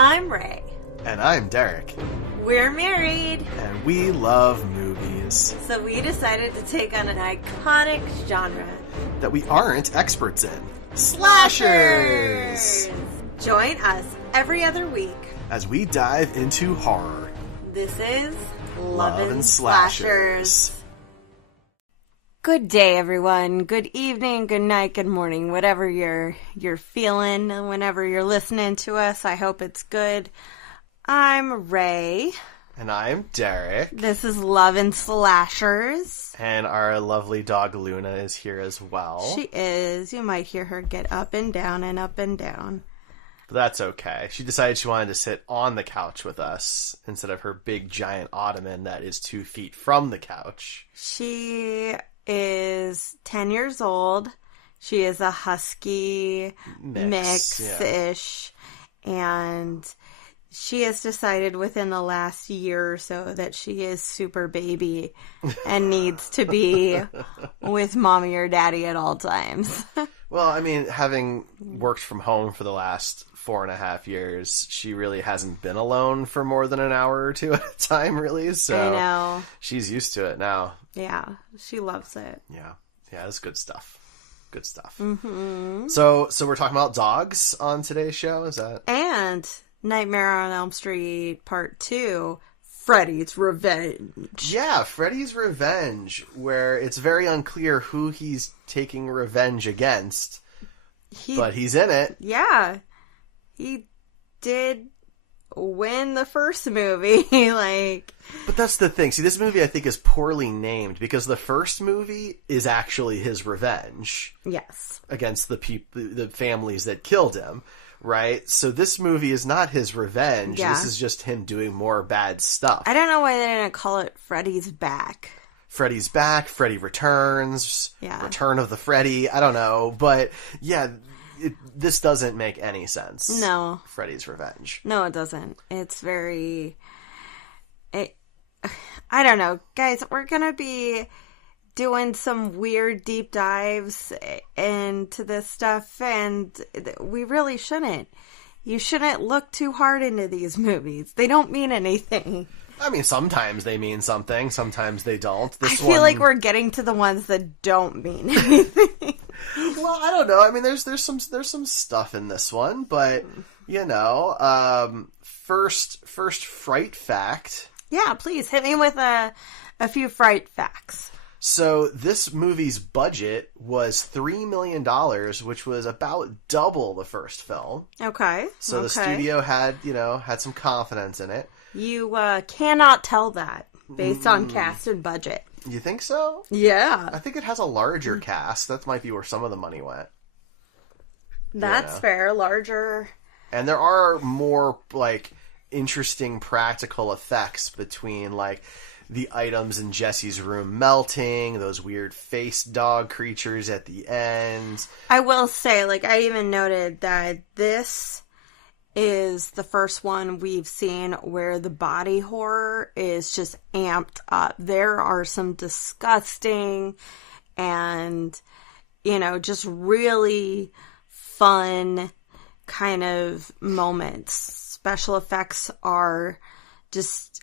I'm Rae. And I'm Derek. We're married. And we love movies. So we decided to take on an iconic genre that we aren't experts in. Slashers! Join us every other week as we dive into horror. This is Lovin' Slashers. Good day, everyone. Good evening, good night, good morning. Whatever you're feeling, whenever you're listening to us, I hope it's good. I'm Rae. And I'm Derek. This is Lovin' Slashers. And our lovely dog Luna is here as well. She is. You might hear her get up and down and up and down. But that's okay. She decided she wanted to sit on the couch with us instead of her big giant ottoman that is 2 feet from the couch. She is 10 years old. She is a husky mix-ish. Yeah. And she has decided within the last year or so that she is super baby and needs to be with mommy or daddy at all times. Well, I mean, having worked from home for the last 4.5 years, she really hasn't been alone for more than an hour or two at a time, really. So I know. She's used to it now. Yeah, she loves it. Yeah, that's good stuff. Good stuff. Mm-hmm. So we're talking about dogs on today's show, is that? And Nightmare on Elm Street Part 2, Freddy's Revenge. Yeah, Freddy's Revenge, where it's very unclear who he's taking revenge against, but he's in it. Yeah, he did win the first movie. But that's the thing. See, this movie I think is poorly named because the first movie is actually his revenge. Yes. Against the families that killed him. Right? So this movie is not his revenge. Yeah. This is just him doing more bad stuff. I don't know why they didn't call it Freddy's Back. Freddy's Back, Freddy Returns, yeah. Return of the Freddy, I don't know. But yeah, this doesn't make any sense. No. Freddy's Revenge. No, it doesn't. It's very... I don't know. Guys, we're going to be doing some weird deep dives into this stuff, and we really shouldn't. You shouldn't look too hard into these movies. They don't mean anything. I mean, sometimes they mean something, sometimes they don't. I feel like we're getting to the ones that don't mean anything. Well, I don't know. I mean, there's some stuff in this one, but you know, first Fright Fact. Yeah, please hit me with a few Fright Facts. So this movie's budget was $3 million, which was about double the first film. Okay. So the studio had some confidence in it. You cannot tell that based on cast and budget. You think so? Yeah. I think it has a larger cast. That might be where some of the money went. That's fair. Larger. And there are more, interesting practical effects between, the items in Jesse's room melting, those weird face dog creatures at the end. I will say, I even noted that this is the first one we've seen where the body horror is just amped up. There are some disgusting and, just really fun kind of moments. Special effects are just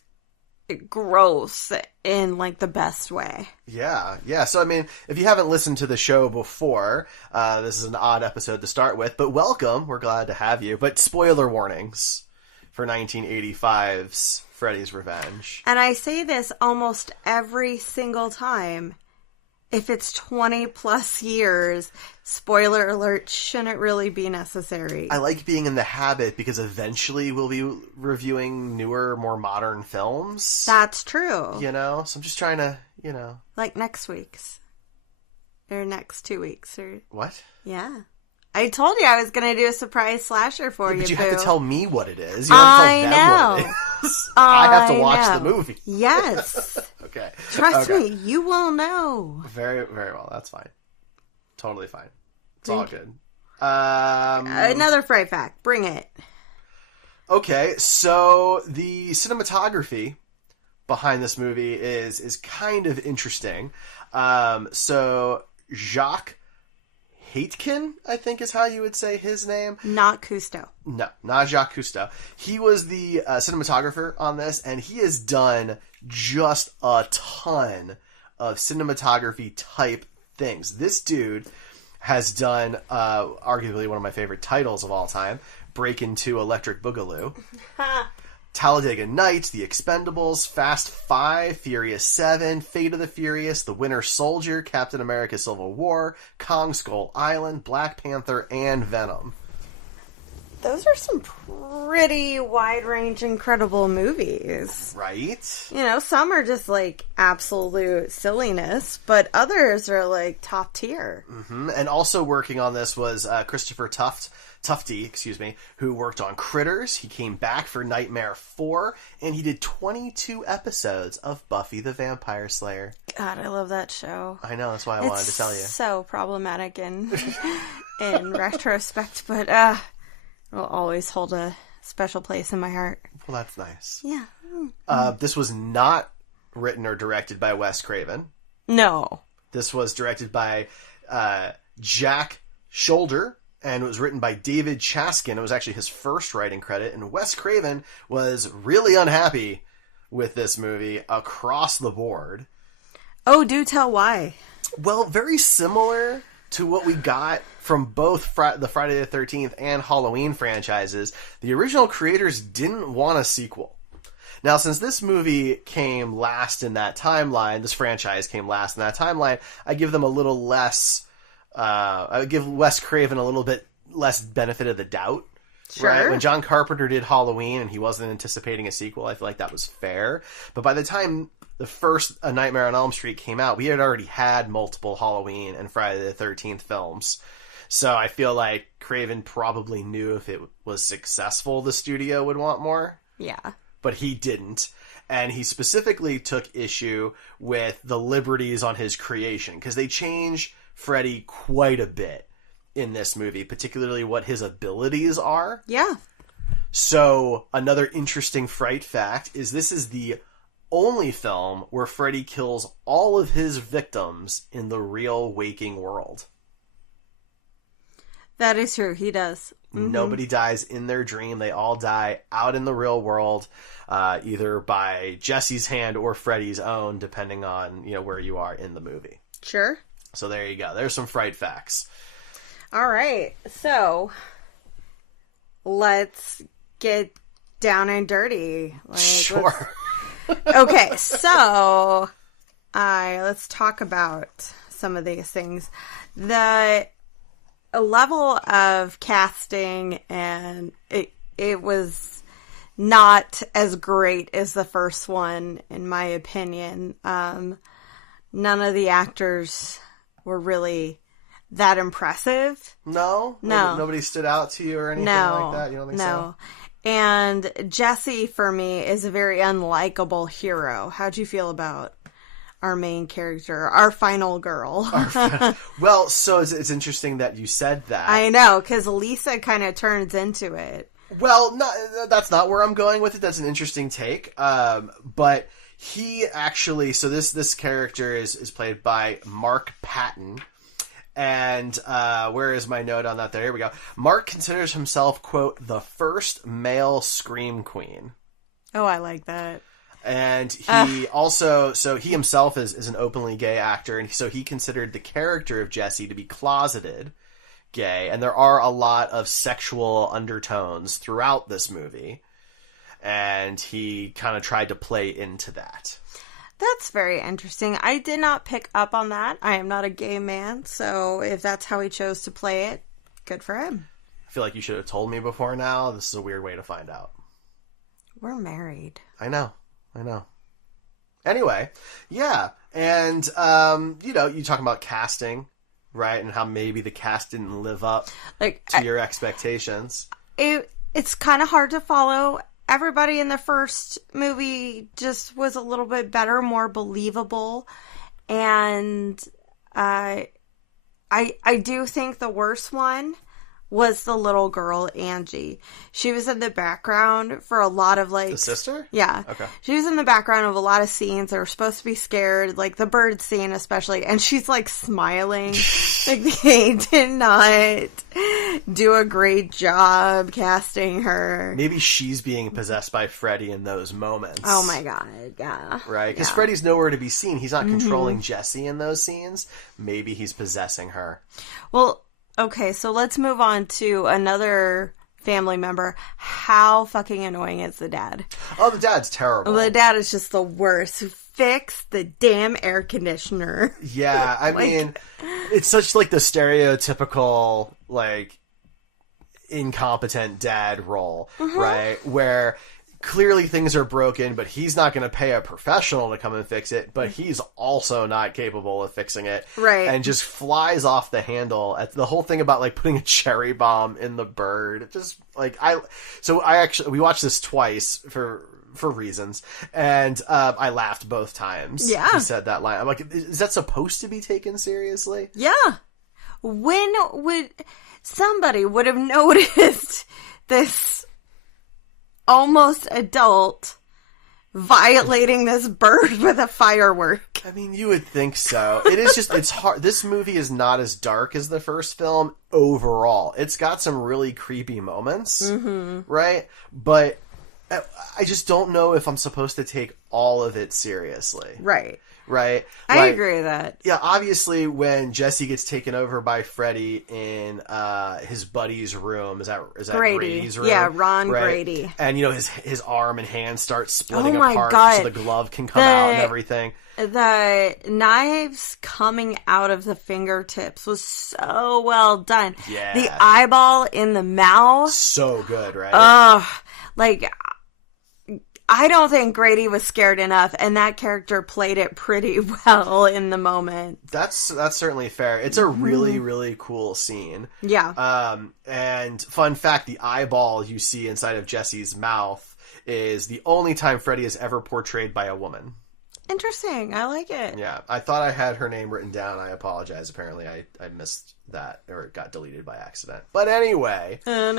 gross in the best way. Yeah. So I mean, if you haven't listened to the show before, this is an odd episode to start with, but welcome. We're glad to have you. But spoiler warnings for 1985's Freddy's Revenge. And I say this almost every single time. If it's 20 plus years, spoiler alert, shouldn't really be necessary. I like being in the habit because eventually we'll be reviewing newer, more modern films. That's true. So I'm just trying to, Like next week's. Or next 2 weeks. Or What? Yeah. I told you I was going to do a surprise slasher for you, but you Boo. have to tell me what it is. You have to tell them what it is. I have to watch the movie. Yes. Okay. Trust me, you will know. Very, very well. That's fine. Totally fine. It's all good. Another Fright Fact. Bring it. Okay, so the cinematography behind this movie is kind of interesting. So Jacques Aitken, I think is how you would say his name. Not Cousteau. No, not Jacques Cousteau. He was the cinematographer on this, and he has done just a ton of cinematography type things. This dude has done arguably one of my favorite titles of all time, Break Into Electric Boogaloo. Talladega Nights, The Expendables, Fast 5, Furious 7, Fate of the Furious, The Winter Soldier, Captain America Civil War, Kong Skull Island, Black Panther, and Venom. Those are some pretty wide-range, incredible movies. Right? You know, some are just, like, absolute silliness, but others are, like, top tier. Mm-hmm. And also working on this was Christopher Tufty, who worked on Critters. He came back for Nightmare 4, and he did 22 episodes of Buffy the Vampire Slayer. God, I love that show. I know, that's why I wanted to tell you. It's so problematic in retrospect, but it'll always hold a special place in my heart. Well, that's nice. Yeah. This was not written or directed by Wes Craven. No. This was directed by Jack Shoulder, and it was written by David Chaskin. It was actually his first writing credit, and Wes Craven was really unhappy with this movie across the board. Oh, do tell why. Well, very similar to what we got from both the Friday the 13th and Halloween franchises. The original creators didn't want a sequel. Now, since this movie came last in that timeline, this franchise came last in that timeline, I give them a little less... I would give Wes Craven a little bit less benefit of the doubt. Sure. Right? When John Carpenter did Halloween and he wasn't anticipating a sequel, I feel like that was fair. But by the time the first A Nightmare on Elm Street came out, we had already had multiple Halloween and Friday the 13th films. So I feel like Craven probably knew if it was successful, the studio would want more. Yeah. But he didn't. And he specifically took issue with the liberties on his creation, because they change Freddy quite a bit in this movie, particularly what his abilities are. Yeah. So another interesting Fright fact is this is the only film where Freddy kills all of his victims in the real waking world. That is true. He does. Mm-hmm. Nobody dies in their dream. They all die out in the real world, either by Jesse's hand or Freddy's own, depending on where you are in the movie. Sure. So there you go. There's some Fright facts. All right. So let's get down and dirty. Sure. Okay. So let's talk about some of these things. The level of casting, and it was not as great as the first one, in my opinion. None of the actors were really that impressive. No? Nobody stood out to you or anything like that? You don't think so? And Jesse, for me, is a very unlikable hero. How'd you feel about our main character, our final girl? Well, so it's interesting that you said that. I know, because Lisa kind of turns into it. Well, no, that's not where I'm going with it. That's an interesting take. But he actually, so this character is played by Mark Patton. And where is my note on that there? Here we go. Mark considers himself, quote, the first male scream queen. Oh, I like that. And he also, so he himself is an openly gay actor, and so he considered the character of Jesse to be closeted gay, and there are a lot of sexual undertones throughout this movie, and he kind of tried to play into that. That's very interesting. I did not pick up on that. I am not a gay man, so if that's how he chose to play it, good for him. I feel like you should have told me before now. This is a weird way to find out. We're married. I know. Anyway, yeah. And, you talk about casting, right? And how maybe the cast didn't live up to your expectations. It's kind of hard to follow. Everybody in the first movie just was a little bit better, more believable. And I do think the worst one was the little girl, Angie. She was in the background for a lot of, like... The sister? Yeah. Okay. She was in the background of a lot of scenes that were supposed to be scared, like the bird scene especially, and she's, like, smiling. Like, they did not do a great job casting her. Maybe she's being possessed by Freddy in those moments. Oh my god, yeah. Right? Because Freddy's nowhere to be seen. He's not controlling Jessie in those scenes. Maybe he's possessing her. Well... Okay, so let's move on to another family member. How fucking annoying is the dad? Oh, the dad's terrible. The dad is just the worst. Fix the damn air conditioner. Yeah, I mean, it's such, like, the stereotypical, like, incompetent dad role, right? Where... clearly things are broken, but he's not going to pay a professional to come and fix it, but he's also not capable of fixing it. Right. And just flies off the handle at the whole thing about, like, putting a cherry bomb in the bird. It just, like, we watched this twice for reasons, and I laughed both times. Yeah. He said that line. I'm like, is that supposed to be taken seriously? Yeah. When would somebody would have noticed this almost adult violating this bird with a firework? I mean, you would think so. It is just, it's hard. This movie is not as dark as the first film overall. It's got some really creepy moments, right? But I just don't know if I'm supposed to take all of it seriously. Right. Right? I agree with that. Yeah, obviously when Jesse gets taken over by Freddy in his buddy's room, is that Grady. Grady's room? Yeah, Ron right? Grady. And, you know, his arm and hand start splitting my apart God. so the glove can come out and everything. The knives coming out of the fingertips was so well done. Yeah. The eyeball in the mouth. So good, right? Like, I don't think Grady was scared enough, and that character played it pretty well in the moment. That's certainly fair. It's a really, really cool scene. Yeah. And fun fact, the eyeball you see inside of Jesse's mouth is the only time Freddy is ever portrayed by a woman. Interesting. I like it. Yeah. I thought I had her name written down. I apologize. Apparently I missed that, or it got deleted by accident. But anyway. Yeah,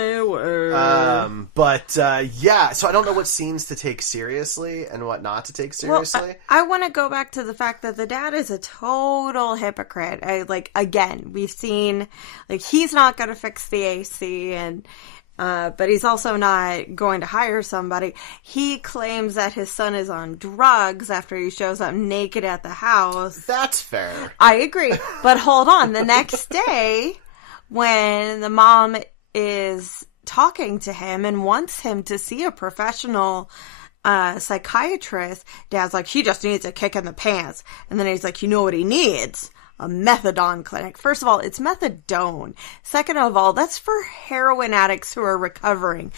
so I don't know what scenes to take seriously and what not to take seriously. Well, I want to go back to the fact that the dad is a total hypocrite. Again, we've seen, like, he's not going to fix the AC, and but he's also not going to hire somebody. He claims that his son is on drugs after he shows up naked at the house. That's fair. I agree. But hold on. The next day, when the mom is talking to him and wants him to see a professional psychiatrist, Dad's like, he just needs a kick in the pants. And then he's like, you know what he needs? A methadone clinic. First of all, it's methadone. Second of all, that's for heroin addicts who are recovering.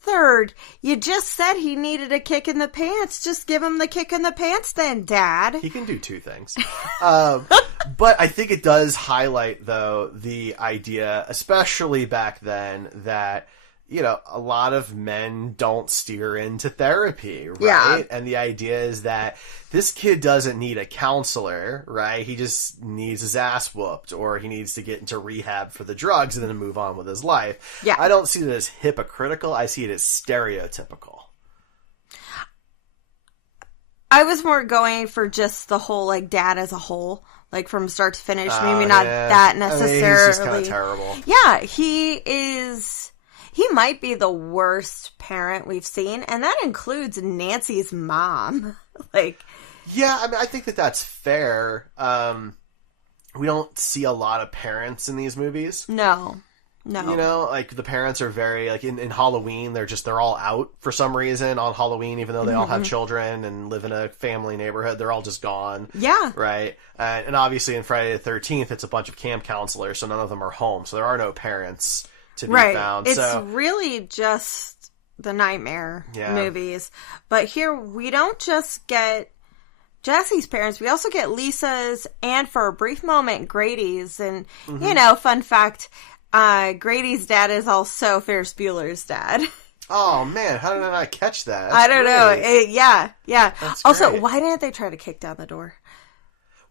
Third, you just said he needed a kick in the pants. Just give him the kick in the pants then, Dad. He can do two things. But I think it does highlight, though, the idea, especially back then, that, you know, a lot of men don't steer into therapy, right? Yeah. And the idea is that this kid doesn't need a counselor, right? He just needs his ass whooped, or he needs to get into rehab for the drugs and then move on with his life. Yeah. I don't see it as hypocritical. I see it as stereotypical. I was more going for just the whole, like, dad as a whole. Like, from start to finish. Maybe not that necessarily. I mean, he's just kind of terrible. Yeah, he is... He might be the worst parent we've seen, and that includes Nancy's mom. Yeah, I mean, I think that that's fair. We don't see a lot of parents in these movies. No. You know, like, the parents are very, like, in Halloween, they're all out for some reason on Halloween, even though they all have children and live in a family neighborhood. They're all just gone. Yeah. Right? And obviously in Friday the 13th, it's a bunch of camp counselors, so none of them are home. So there are no parents to be found. It's really just the Nightmare movies. But here, we don't just get Jesse's parents, we also get Lisa's, and for a brief moment, Grady's. And, you know, fun fact, Grady's dad is also Ferris Bueller's dad. Oh, man, how did I not catch that? I don't know. Yeah. That's also, great. why didn't they try to kick down the door?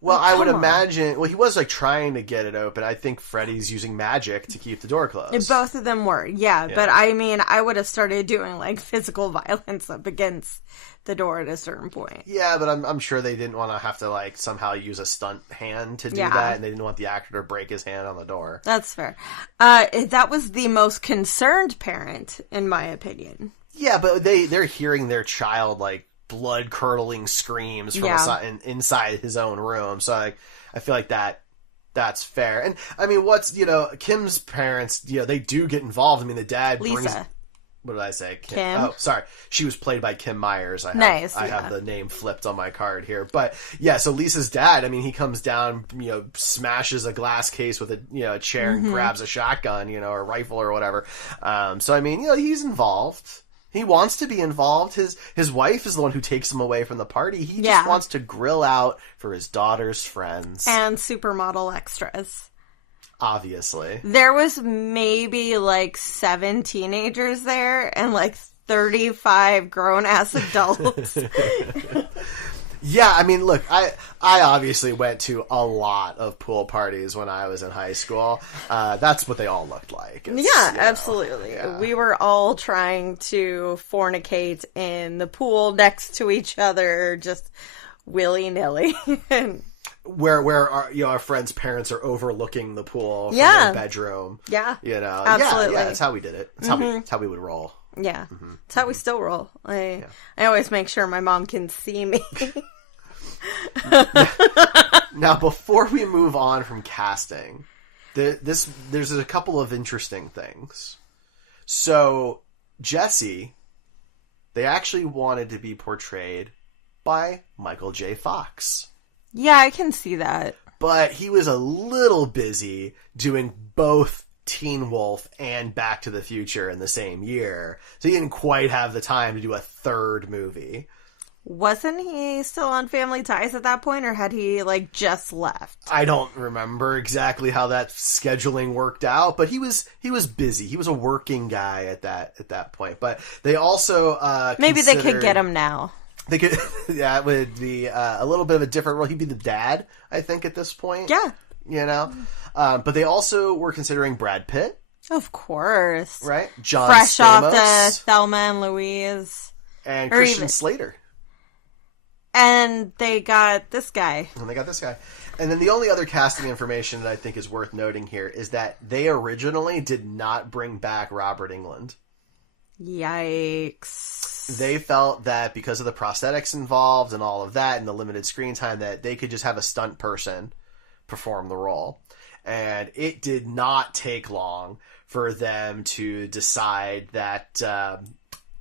Well, Oh, I would come on. imagine... Well, he was, like, trying to get it open. I think Freddy's using magic to keep the door closed. Both of them were, yeah. But I mean, I would have started doing, like, physical violence up against the door at a certain point. Yeah, but I'm sure they didn't want to have to, like, somehow use a stunt hand to do Yeah. that, and they didn't want the actor to break his hand on the door. That's fair. That was the most concerned parent, in my opinion. Yeah, but they're hearing their child, like, blood-curdling screams from inside his own room, so, like, I feel like that's fair. And, I mean, Kim's parents, they do get involved. I mean, the dad Lisa. brings... What did I say? Kim. Oh, sorry. She was played by Kim Myers. I have the name flipped on my card here. But, yeah, so Lisa's dad, I mean, he comes down, smashes a glass case with a chair and grabs a shotgun, or a rifle or whatever. So, I mean, he's involved. He wants to be involved. His wife is the one who takes him away from the party. He just wants to grill out for his daughter's friends. And supermodel extras. Obviously. There was maybe, like, 7 teenagers there and, like, 35 grown-ass adults. Yeah, I mean, look, I obviously went to a lot of pool parties when I was in high school. That's what they all looked like. Absolutely. Yeah. We were all trying to fornicate in the pool next to each other, just willy-nilly. Where our friends' parents are overlooking the pool from their bedroom. Yeah. Absolutely. Yeah, that's how we did it. That's how we would roll. Yeah. That's how we still roll. I always make sure my mom can see me. Now, before we move on from casting, there's a couple of interesting things. So, Jesse, they actually wanted to be portrayed by Michael J. Fox. Yeah, I can see that. But he was a little busy doing both Teen Wolf and Back to the Future in the same year. So he didn't quite have the time to do a third movie. Wasn't he still on Family Ties at that point, or had he, like, just left? I don't remember exactly how that scheduling worked out, but he was busy. He was a working guy at that point. But they also maybe they could get him now. They could, yeah, it would be a little bit of a different role. He'd be the dad, I think, at this point. Yeah. But they also were considering Brad Pitt. Of course. Right? John Fresh Stamos. off the Thelma and Louise. And Christian Slater. And they got this guy. And then the only other casting information that I think is worth noting here is that they originally did not bring back Robert Englund. Yikes. They felt that because of the prosthetics involved and all of that and the limited screen time, that they could just have a stunt person perform the role. And it did not take long for them to decide that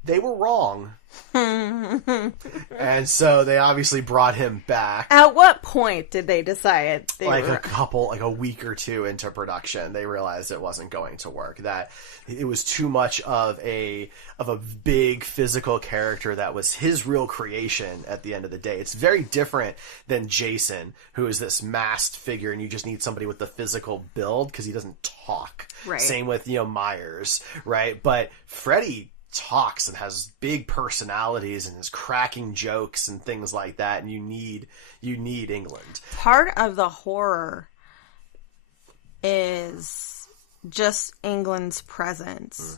they were wrong. And so they obviously brought him back. At what point did they decide a week or two into production, they realized it wasn't going to work, that it was too much of a big physical character that was his real creation at the end of the day. It's very different than Jason, who is this masked figure and you just need somebody with the physical build because he doesn't talk. Right. Same with Myers, right? But Freddy talks and has big personalities and is cracking jokes and things like that, and you need Englund. Part of the horror is just Englund's presence.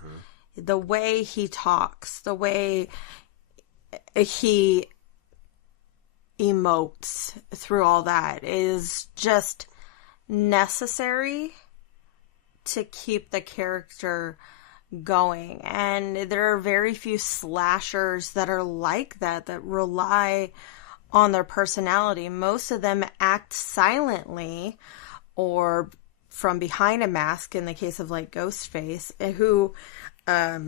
The way he talks, the way he emotes through all that is just necessary to keep the character going. And there are very few slashers that are like that rely on their personality. Most of them act silently or from behind a mask, in the case of like Ghostface, who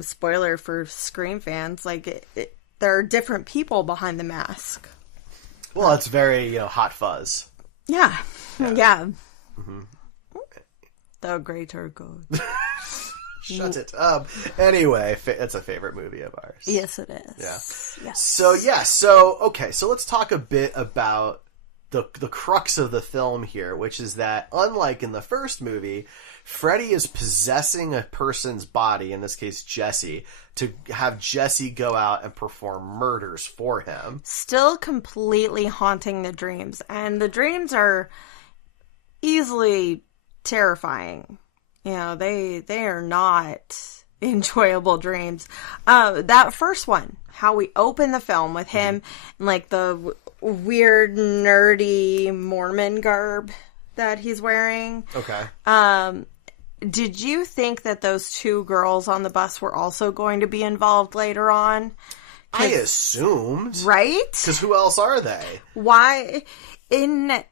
spoiler for Scream fans, like there are different people behind the mask. Well, it's very Hot Fuzz. Yeah. Mm-hmm. The Greater Good. Shut it up. Anyway, it's a favorite movie of ours. Yes, it is. Yeah. Yes. So let's talk a bit about the crux of the film here, which is that unlike in the first movie, Freddy is possessing a person's body, in this case Jesse, to have Jesse go out and perform murders for him. Still completely haunting the dreams. And the dreams are easily terrifying. You know, they are not enjoyable dreams. That first one, how we open the film with him in like the weird nerdy Mormon garb that he's wearing. Okay. Did you think that those two girls on the bus were also going to be involved later on? I assumed. Right? Because who else are they? Why? In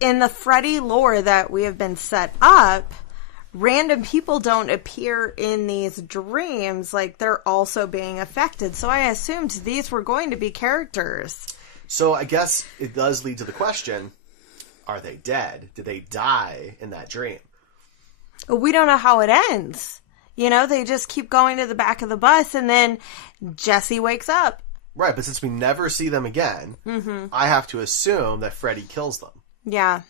the Freddy lore that we have been set up, random people don't appear in these dreams like they're also being affected. So I assumed these were going to be characters. So I guess it does lead to the question, are they dead? Did they die in that dream? We don't know how it ends. You know, they just keep going to the back of the bus and then Jesse wakes up. Right, but since we never see them again, I have to assume that Freddy kills them. Yeah.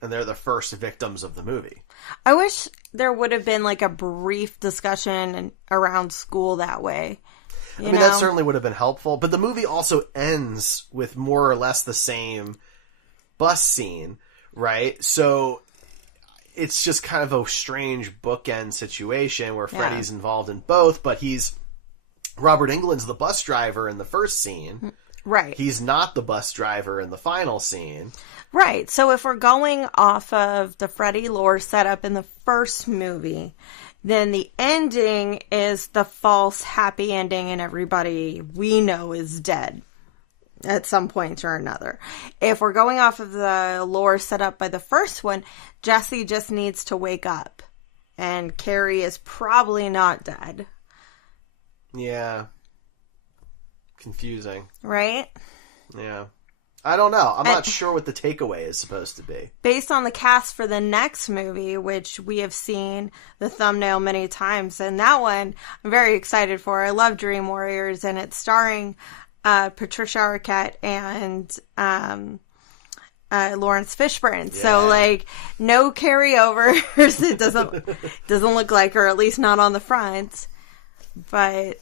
And they're the first victims of the movie. I wish there would have been like a brief discussion around school that way. I mean, that certainly would have been helpful. But the movie also ends with more or less the same bus scene, right? So it's just kind of a strange bookend situation where Freddy's involved in both, but Robert Englund's the bus driver in the first scene. Right. He's not the bus driver in the final scene. Right. So if we're going off of the Freddy lore set up in the first movie, then the ending is the false happy ending and everybody we know is dead at some point or another. If we're going off of the lore set up by the first one, Jesse just needs to wake up and Carrie is probably not dead. Yeah. Confusing. Right? Yeah. I don't know. I'm not sure what the takeaway is supposed to be. Based on the cast for the next movie, which we have seen the thumbnail many times, and that one I'm very excited for. I love Dream Warriors, and it's starring Patricia Arquette and Lawrence Fishburne. Yeah. So, like, no carryovers. It doesn't look like, or at least not on the front. But,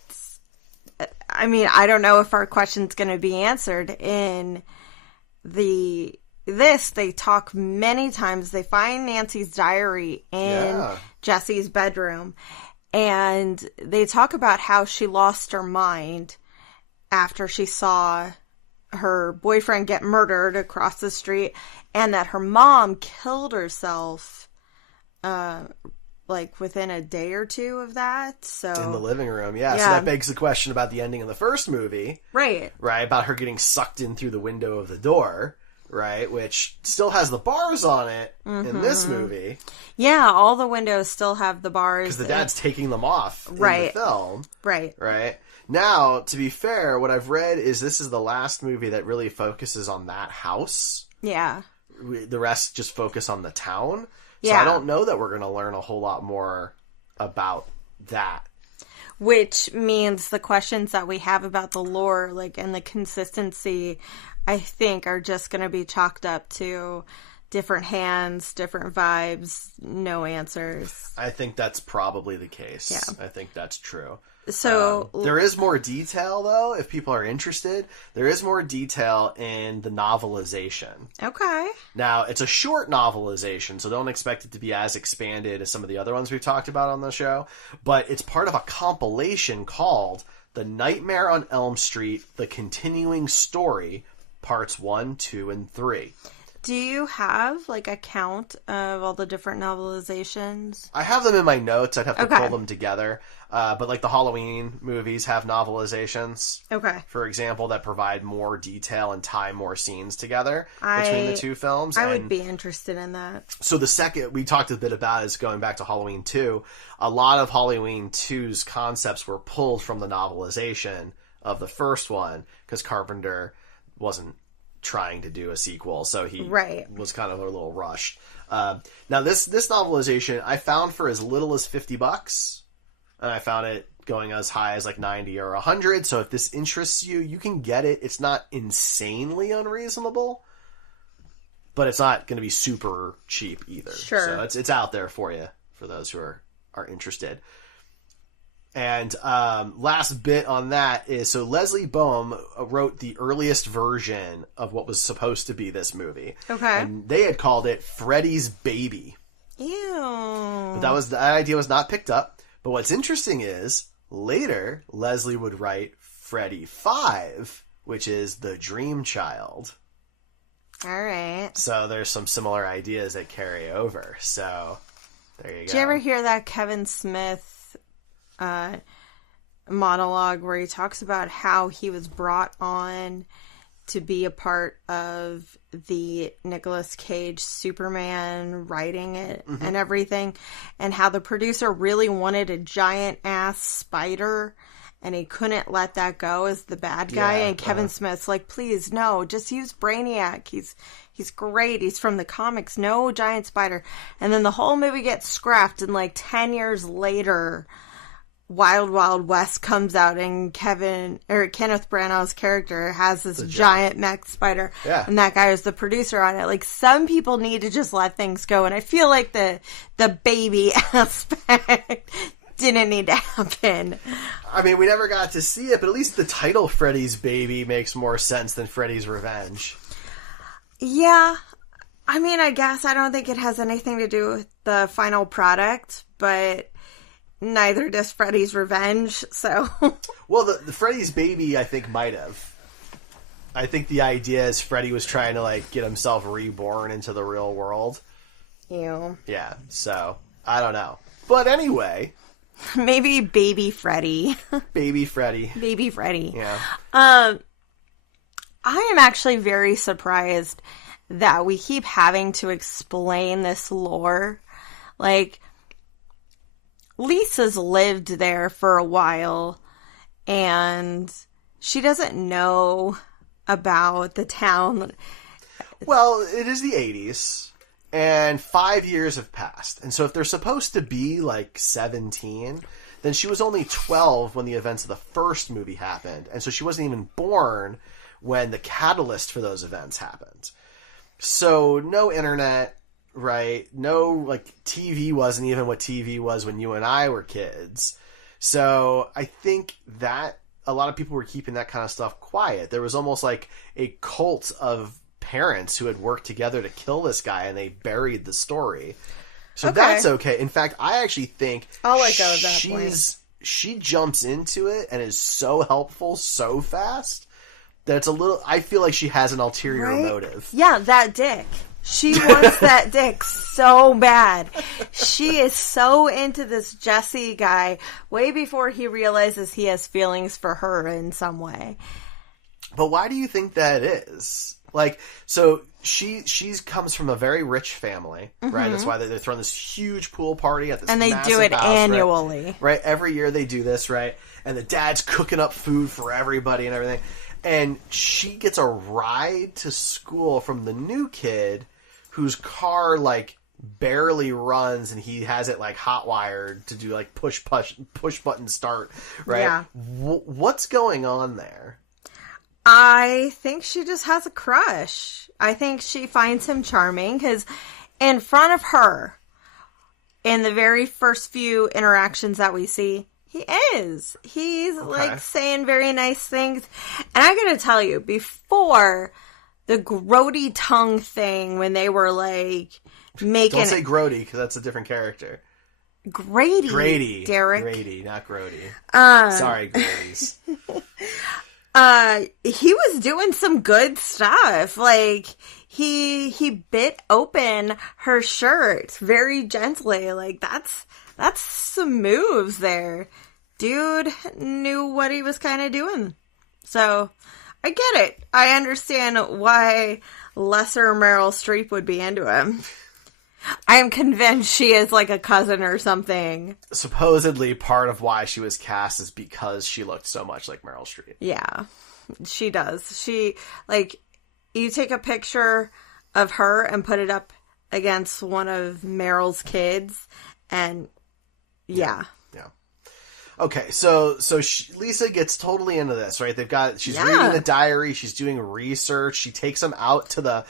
I mean, I don't know if our question's going to be answered in they talk many times. They find Nancy's diary in Jesse's bedroom, and they talk about how she lost her mind after she saw her boyfriend get murdered across the street, and that her mom killed herself like within a day or two of that. So in the living room, yeah. So that begs the question about the ending of the first movie. Right, about her getting sucked in through the window of the door, right, which still has the bars on it in this movie. Yeah, all the windows still have the bars. Because the dad's taking them off in the film. Right. Now, to be fair, what I've read is this is the last movie that really focuses on that house. Yeah. The rest just focus on the town. So yeah. I don't know that we're going to learn a whole lot more about that. Which means the questions that we have about the lore, like, and the consistency, I think, are just going to be chalked up to different hands, different vibes, no answers. I think that's probably the case. Yeah. I think that's true. So there is more detail, though, if people are interested. There is more detail in the novelization. Okay. Now, it's a short novelization, so don't expect it to be as expanded as some of the other ones we've talked about on the show. But it's part of a compilation called The Nightmare on Elm Street, The Continuing Story, Parts 1, 2, and 3. Do you have, like, a count of all the different novelizations? I have them in my notes. I'd have to pull them together. But, like, the Halloween movies have novelizations. Okay. For example, that provide more detail and tie more scenes together between the two films. I would be interested in that. So the second we talked a bit about is going back to Halloween 2. A lot of Halloween 2's concepts were pulled from the novelization of the first one because Carpenter wasn't trying to do a sequel, so he was kind of a little rushed. Now this novelization I found for as little as $50, and I found it going as high as like 90 or 100. So if this interests you, you can get it. It's not insanely unreasonable. but it's not going to be super cheap either. Sure. So it's out there for you, for those who are interested. And last bit on that is, so Leslie Boehm wrote the earliest version of what was supposed to be this movie. Okay. And they had called it Freddy's Baby. Ew. But that idea was not picked up. But what's interesting is, later, Leslie would write Freddy 5, which is The Dream Child. All right. So there's some similar ideas that carry over. So there you go. Did you ever hear that Kevin Smith monologue where he talks about how he was brought on to be a part of the Nicolas Cage Superman, writing it and everything, and how the producer really wanted a giant ass spider and he couldn't let that go as the bad guy, and Kevin Smith's like, please, no, just use Brainiac, he's great, he's from the comics, no giant spider. And then the whole movie gets scrapped, and like 10 years later, Wild Wild West comes out, and Kenneth Branagh's character has this giant mech spider, and that guy was the producer on it. Like, some people need to just let things go, and I feel like the baby aspect didn't need to happen. I mean, we never got to see it, but at least the title Freddy's Baby makes more sense than Freddy's Revenge. Yeah. I mean, I guess I don't think it has anything to do with the final product, but neither does Freddy's Revenge, so... Well, the Freddy's Baby, I think, might have. I think the idea is Freddy was trying to, like, get himself reborn into the real world. Ew. Yeah, so, I don't know. But anyway... Maybe Baby Freddy. Baby Freddy. Baby Freddy. Yeah. I am actually very surprised that we keep having to explain this lore. Like, Lisa's lived there for a while, and she doesn't know about the town. Well, it is the 80s, and 5 years have passed. And so if they're supposed to be, like, 17, then she was only 12 when the events of the first movie happened. And so she wasn't even born when the catalyst for those events happened. So no internet, right? No, like, TV wasn't even what TV was when you and I were kids. So I think that a lot of people were keeping that kind of stuff quiet. There was almost like a cult of parents who had worked together to kill this guy, and they buried the story. So that's okay. In fact, I actually think I'll let go of that point. She jumps into it and is so helpful so fast that it's a little... I feel like she has an ulterior motive. Yeah, that dick. She wants that dick so bad. She is so into this Jesse guy way before he realizes he has feelings for her in some way. But why do you think that is? Like, so she's comes from a very rich family, right? That's why they're throwing this huge pool party at this and they massive do it house, annually. Right? Every year they do this, right? And the dad's cooking up food for everybody and everything. And she gets a ride to school from the new kid whose car, like, barely runs, and he has it, like, hot-wired to do, like, push button start, right? Yeah. What's going on there? I think she just has a crush. I think she finds him charming, because in front of her, in the very first few interactions that we see, he is. He's, like, saying very nice things. And I gotta tell you, before the grody tongue thing, when they were, like, making... Don't say Grody, because that's a different character. Grady. Derreck. Grady, not Grody. Sorry, Gradies. He was doing some good stuff. Like, he bit open her shirt very gently. Like, that's some moves there. Dude knew what he was kind of doing. So, I get it. I understand why lesser Meryl Streep would be into him. I am convinced she is like a cousin or something. Supposedly, part of why she was cast is because she looked so much like Meryl Streep. Yeah, she does. She, like, you take a picture of her and put it up against one of Meryl's kids, and yeah. Okay, so Lisa gets totally into this, right? She's reading the diary, she's doing research, she takes him out to the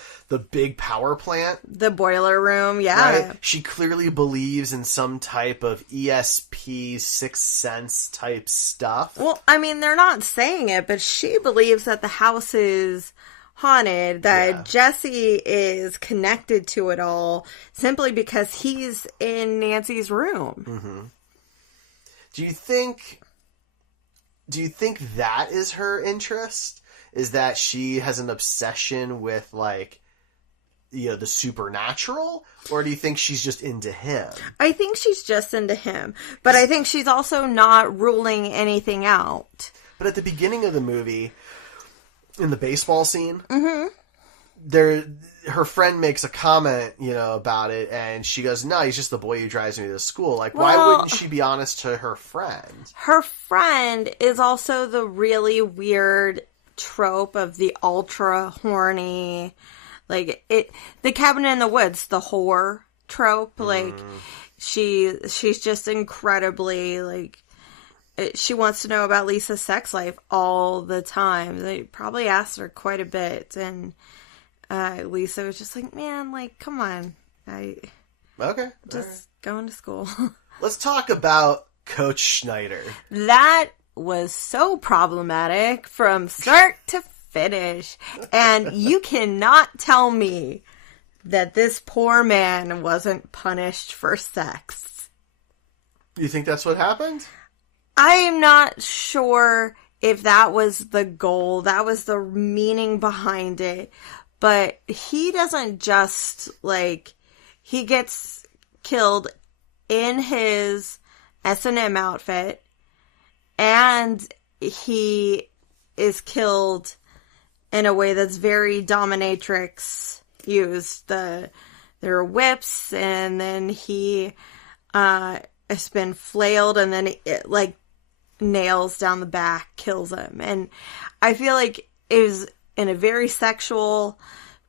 big power plant. The boiler room, Right? She clearly believes in some type of ESP, Sixth Sense type stuff. Well, I mean, they're not saying it, but she believes that the house is haunted, that Jesse is connected to it all simply because he's in Nancy's room. Mm-hmm. Do you think that is her interest? Is that she has an obsession with, like, you know, the supernatural? Or do you think she's just into him? I think she's just into him. But I think she's also not ruling anything out. But at the beginning of the movie, in the baseball scene, her friend makes a comment, you know, about it, and she goes, "No, he's just the boy who drives me to school." Like, why wouldn't she be honest to her friend? Her friend is also the really weird trope of the ultra horny, like the cabin in the woods, the whore trope. Like, she's just incredibly, like, she wants to know about Lisa's sex life all the time. They probably asked her quite a bit, and Lisa was just like, "Man, like, come on, just going to school." Let's talk about Coach Schneider. That was so problematic from start to finish, and you cannot tell me that this poor man wasn't punished for sex. You think that's what happened? I am not sure if that was the goal, that was the meaning behind it, but he doesn't just, like, he gets killed in his S&M outfit, and he is killed in a way that's very dominatrix used. There are whips, and then he has been flailed, and then it, like, nails down the back, kills him. And I feel like it was in a very sexual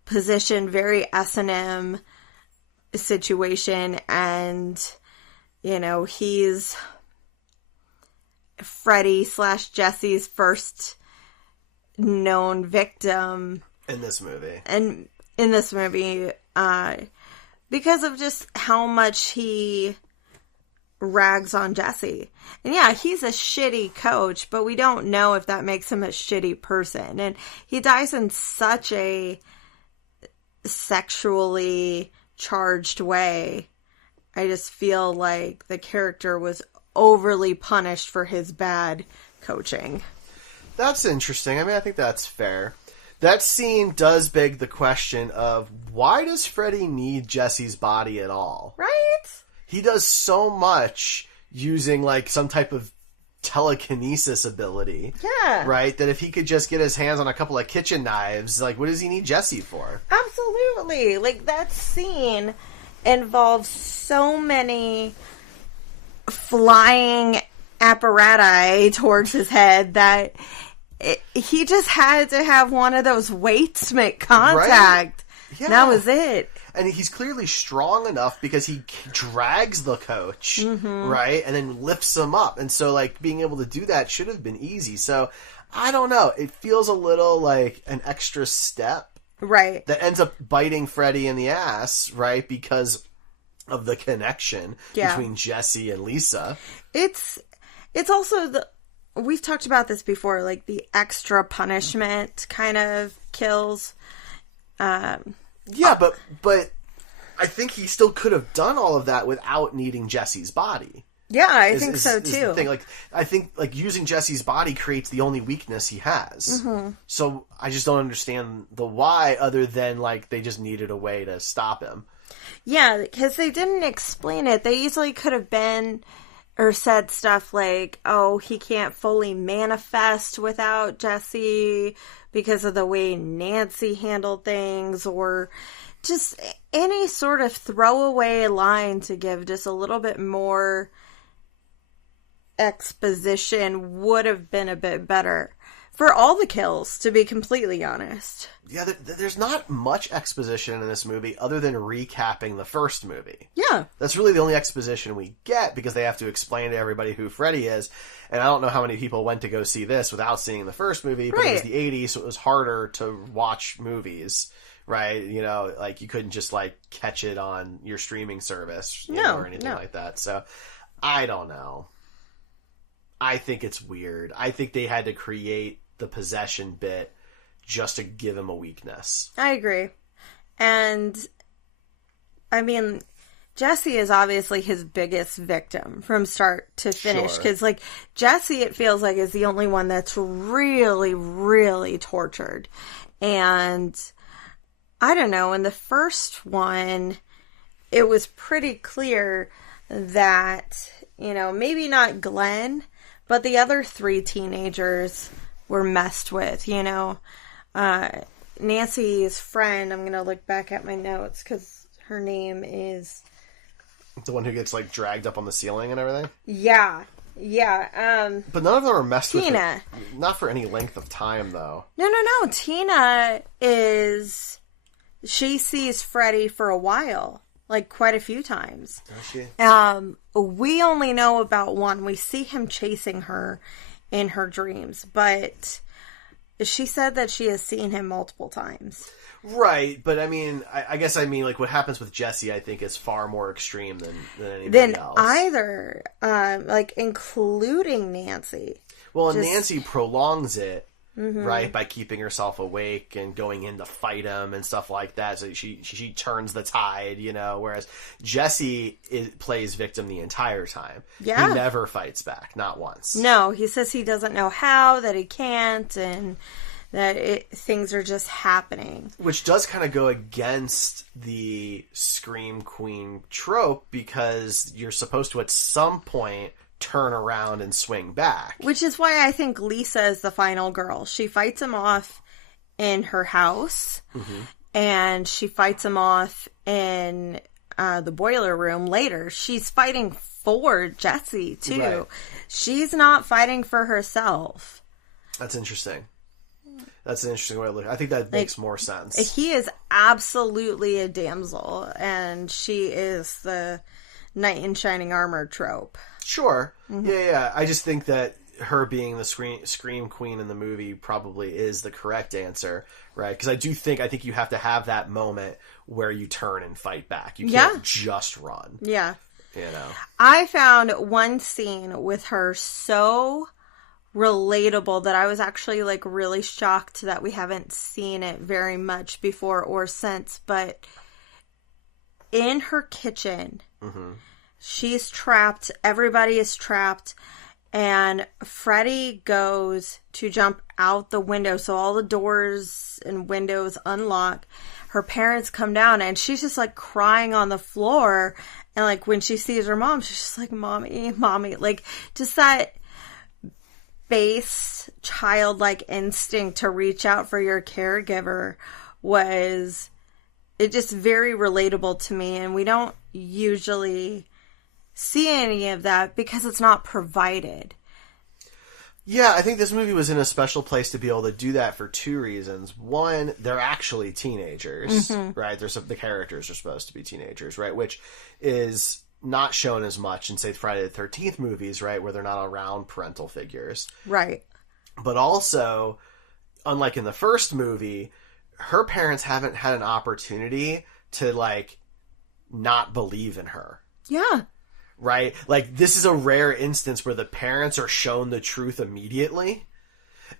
position, very S&M situation, and, you know, he's Freddy / Jesse's first known victim in this movie. And in this movie, because of just how much he rags on Jesse. And yeah, he's a shitty coach, but we don't know if that makes him a shitty person. And he dies in such a sexually charged way. I just feel like the character was overly punished for his bad coaching. That's interesting. I mean, I think that's fair. That scene does beg the question of, why does Freddy need Jesse's body at all? Right? He does so much using, like, some type of telekinesis ability. Yeah. Right? That if he could just get his hands on a couple of kitchen knives, like, what does he need Jesse for? Absolutely. Like, that scene involves so many flying apparatus towards his head that he just had to have one of those weights make contact. Right? Yeah. That was it. And he's clearly strong enough because he drags the coach, right? And then lifts him up. And so, like, being able to do that should have been easy. So, I don't know. It feels a little like an extra step. Right. That ends up biting Freddy in the ass, right? Because of the connection between Jesse and Lisa. It's also we've talked about this before, like the extra punishment kind of kills. Yeah, but I think he still could have done all of that without needing Jesse's body. Yeah, I think so too. Is the thing. Like, I think, like, using Jesse's body creates the only weakness he has. So I just don't understand the why, other than, like, they just needed a way to stop him. Yeah, because they didn't explain it. They easily could have been or said stuff like, "Oh, he can't fully manifest without Jesse because of the way Nancy handled things," or just any sort of throwaway line to give just a little bit more exposition would have been a bit better for all the kills, to be completely honest. Yeah, there's not much exposition in this movie other than recapping the first movie. Yeah. That's really the only exposition we get, because they have to explain to everybody who Freddy is. And I don't know how many people went to go see this without seeing the first movie, but it was the 80s, so it was harder to watch movies, right? You know, like, you couldn't just, like, catch it on your streaming service or anything like that. So, I don't know. I think it's weird. I think they had to create the possession bit just to give him a weakness. I agree. And, I mean, Jesse is obviously his biggest victim from start to finish. Because, like, Jesse, it feels like, is the only one that's really, really tortured. And, I don't know, in the first one, it was pretty clear that, you know, maybe not Glenn, but the other 3 teenagers were messed with, you know. Nancy's friend, I'm going to look back at my notes because her name is... The one who gets, like, dragged up on the ceiling and everything? Yeah. But none of them are messed with. Tina. Not for any length of time, though. No. Tina is... She sees Freddy for a while. Like, quite a few times. Does she? We only know about one. We see him chasing her in her dreams. But she said that she has seen him multiple times. Right, but I mean, I guess I mean, like, what happens with Jesse, I think, is far more extreme than anybody else. Either, like, including Nancy. Well, and Nancy prolongs it, right, by keeping herself awake and going in to fight him and stuff like that. So she turns the tide, you know, whereas Jesse plays victim the entire time. Yeah. He never fights back, not once. No, he says he doesn't know how, that he can't, and that things are just happening. Which does kind of go against the Scream Queen trope, because you're supposed to, at some point, turn around and swing back. Which is why I think Lisa is the final girl. She fights him off in her house, and she fights him off in the boiler room later. She's fighting for Jesse, too. Right. She's not fighting for herself. That's interesting. That's an interesting way to look. I think that makes more sense. He is absolutely a damsel, and she is the knight in shining armor trope. Sure. Yeah. I just think that her being the scream queen in the movie probably is the correct answer, right? Because I think you have to have that moment where you turn and fight back. You can't just run. Yeah. You know? I found one scene with her so relatable that I was actually, like, really shocked that we haven't seen it very much before or since. But in her kitchen, she's trapped. Everybody is trapped. And Freddy goes to jump out the window. So all the doors and windows unlock. Her parents come down and she's just, like, crying on the floor. And, like, when she sees her mom, she's just like, mommy. Like, just that base childlike instinct to reach out for your caregiver was just very relatable to me. And we don't usually see any of that because it's not provided. Yeah, I think this movie was in a special place to be able to do that for 2 reasons. One, they're actually teenagers, right? The characters are supposed to be teenagers, right? Which is not shown as much in, say, Friday the 13th movies, right? Where they're not around parental figures. Right. But also, unlike in the first movie, her parents haven't had an opportunity to, like, not believe in her. Yeah. Right? Like, this is a rare instance where the parents are shown the truth immediately,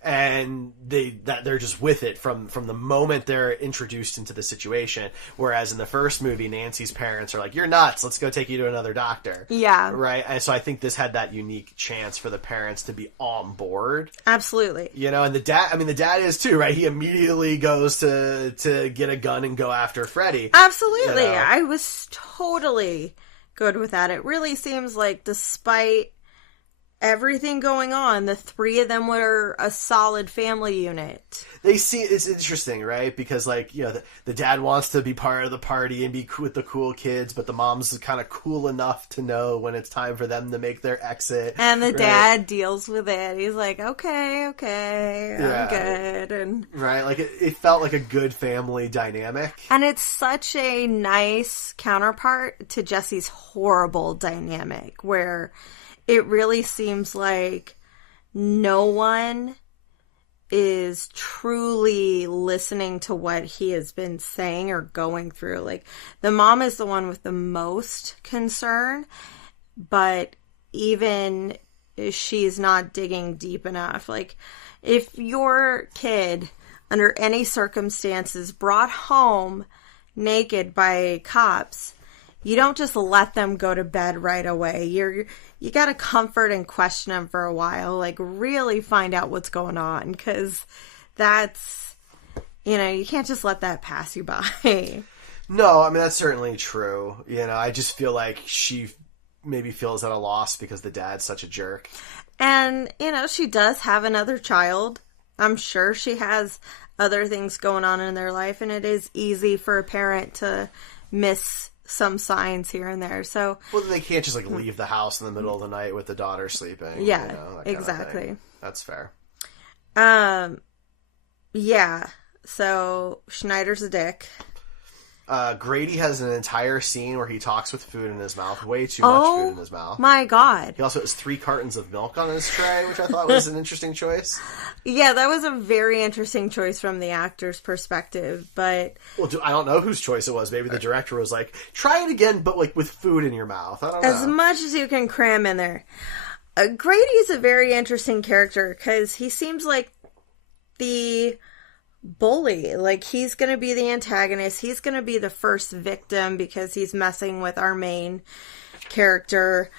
and they're just with it from the moment they're introduced into the situation. Whereas in the first movie, Nancy's parents are like, "You're nuts, let's go take you to another doctor." Yeah. Right? And so I think this had that unique chance for the parents to be on board. Absolutely. You know, and the dad is too, right? He immediately goes to get a gun and go after Freddy. Absolutely. You know? I was totally good with that. It really seems like, despite everything going on, the three of them were a solid family unit. It's interesting, right? Because, like, you know, the dad wants to be part of the party and be with the cool kids, but the mom's kind of cool enough to know when it's time for them to make their exit. And the right? dad deals with it. He's like, okay, I'm good. And right, like, it felt like a good family dynamic. And it's such a nice counterpart to Jesse's horrible dynamic, where it really seems like no one is truly listening to what he has been saying or going through. Like, the mom is the one with the most concern, but even she's not digging deep enough. Like, if your kid, under any circumstances, brought home naked by cops, you don't just let them go to bed right away. You got to comfort and question them for a while. Like, really find out what's going on. Because that's, you know, you can't just let that pass you by. No, I mean, that's certainly true. You know, I just feel like she maybe feels at a loss because the dad's such a jerk. And, you know, she does have another child. I'm sure she has other things going on in their life. And it is easy for a parent to miss some signs here and there. So, well, they can't just like leave the house in the middle of the night with the daughter sleeping. Yeah, you know, exactly. That's fair. Yeah. So Schneider's a dick. Grady has an entire scene where he talks with food in his mouth. Way too much food in his mouth. My God. He also has 3 cartons of milk on his tray, which I thought was an interesting choice. Yeah, that was a very interesting choice from the actor's perspective, but... Well, I don't know whose choice it was. Maybe the director was like, try it again, but like with food in your mouth. I don't know. As much as you can cram in there. Grady's a very interesting character, because he seems like the bully. Like, he's going to be the antagonist. He's going to be the first victim because he's messing with our main character.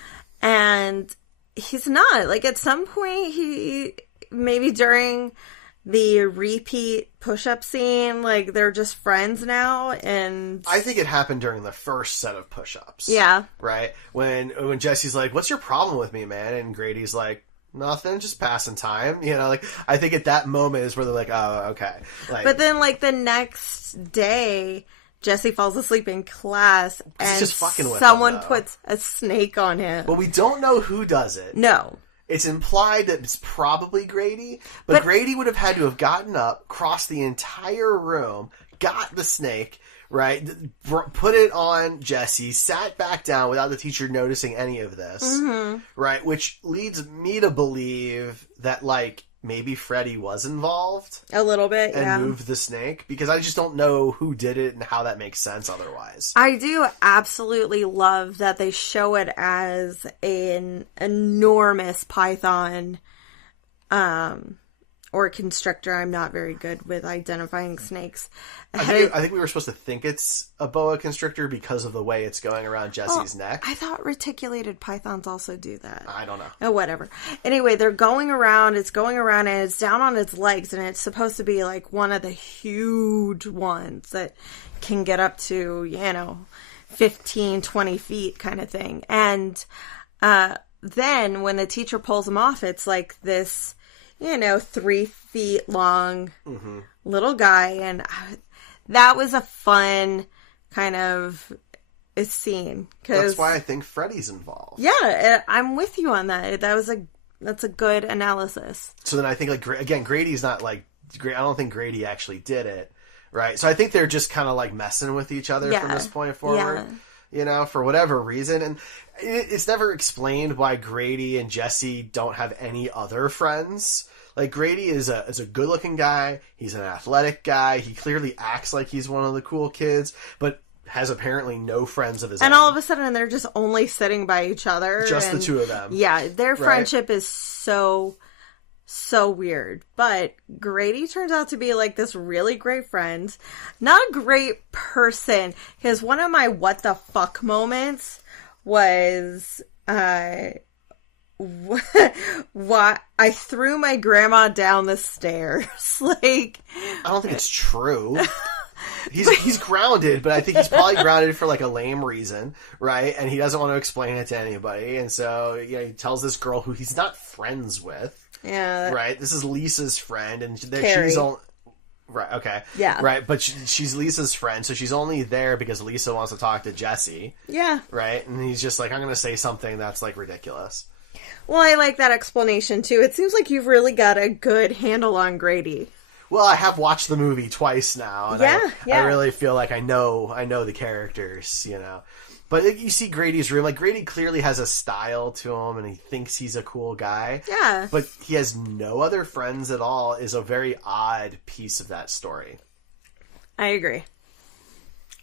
And he's not. Like, at some point, he maybe during the repeat push-up scene, like, they're just friends now. And I think it happened during the first set of push-ups. Yeah. Right? When Jesse's like, what's your problem with me, man? And Grady's like, nothing, just passing time. You know, like, I think at that moment is where they're like, oh, okay. Like, but then, like, the next day, Jesse falls asleep in class, and just fucking with someone him, puts a snake on him. But we don't know who does it. No. It's implied that it's probably Grady, but Grady would have had to have gotten up, crossed the entire room, got the snake, right, put it on Jesse, sat back down without the teacher noticing any of this, right, which leads me to believe that, like, maybe Freddy was involved. A little bit, and moved the snake, because I just don't know who did it and how that makes sense otherwise. I do absolutely love that they show it as an enormous python, or constrictor. I'm not very good with identifying snakes. I think we were supposed to think it's a boa constrictor because of the way it's going around Jesse's neck. I thought reticulated pythons also do that. I don't know. Oh, whatever. Anyway, they're going around, and it's down on its legs, and it's supposed to be like one of the huge ones that can get up to, 15, 20 feet kind of thing. And then when the teacher pulls him off, it's like this, 3 feet long little guy. And that was a fun kind of scene. That's why I think Freddy's involved. Yeah, I'm with you on that. That's a good analysis. So then I think, like, again, Grady's not like, I don't think Grady actually did it, right? So I think they're just kind of like messing with each other from this point forward, for whatever reason. And it's never explained why Grady and Jesse don't have any other friends. Like, Grady is a good-looking guy. He's an athletic guy. He clearly acts like he's one of the cool kids, but has apparently no friends of his own. And all of a sudden, they're just only sitting by each other. Just the two of them. Yeah, their friendship is so weird. But Grady turns out to be, like, this really great friend. Not a great person. Because one of my what the fuck moments was... Why I threw my grandma down the stairs. Like, I don't think it's true. he's grounded, but I think he's probably grounded for like a lame reason, right? And he doesn't want to explain it to anybody, and so he tells this girl who he's not friends with. Yeah. Right. This is Lisa's friend, and Carrie. she's only right. Okay. Yeah. Right, but she's Lisa's friend, so she's only there because Lisa wants to talk to Jesse. Yeah. Right, and he's just like, I'm going to say something that's like ridiculous. Well, I like that explanation too. It seems like you've really got a good handle on Grady. Well, I have watched the movie twice now, and Yeah. I really feel like I know the characters, But you see Grady's room. Like, Grady clearly has a style to him, and he thinks he's a cool guy. Yeah. But he has no other friends at all, is a very odd piece of that story. I agree.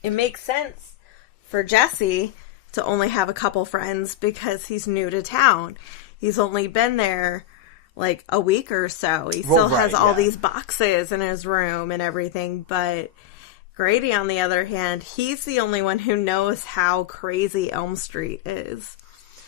It makes sense for Jesse to only have a couple friends because he's new to town. He's only been there like a week or so. He still has all these boxes in his room and everything, but Grady, on the other hand, he's the only one who knows how crazy Elm Street is.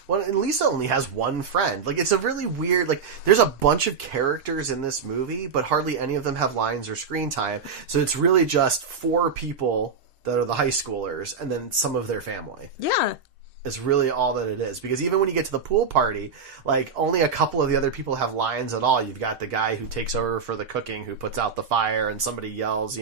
Well, and Lisa only has one friend. Like, it's a really weird, like, there's a bunch of characters in this movie, but hardly any of them have lines or screen time. So it's really just 4 people that are the high schoolers, and then some of their family. Yeah. It's really all that it is. Because even when you get to the pool party, like, only a couple of the other people have lines at all. You've got the guy who takes over for the cooking, who puts out the fire, and somebody yells,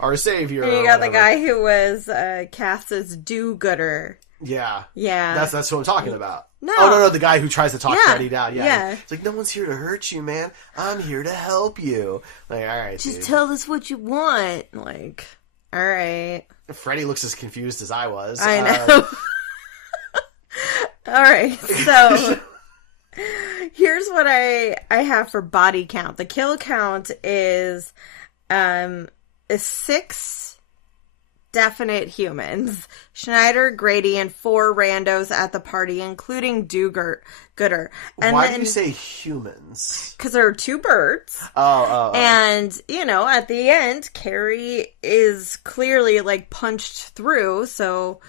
our savior. And you got the guy who was cast as do-gooder. Yeah. Yeah. That's who I'm talking about. No. Oh, no, the guy who tries to talk Freddy down. Yeah. It's like, no one's here to hurt you, man. I'm here to help you. Like, all right, Just dude. tell us what you want. Like, all right. Freddy looks as confused as I was. I know. All right, so here's what I have for body count. The kill count is 6 definite humans. Schneider, Grady, and 4 randos at the party, including do-gooder. And why do you say humans? Because there are 2 birds. Oh. And, at the end, Carrie is clearly, like, punched through, so,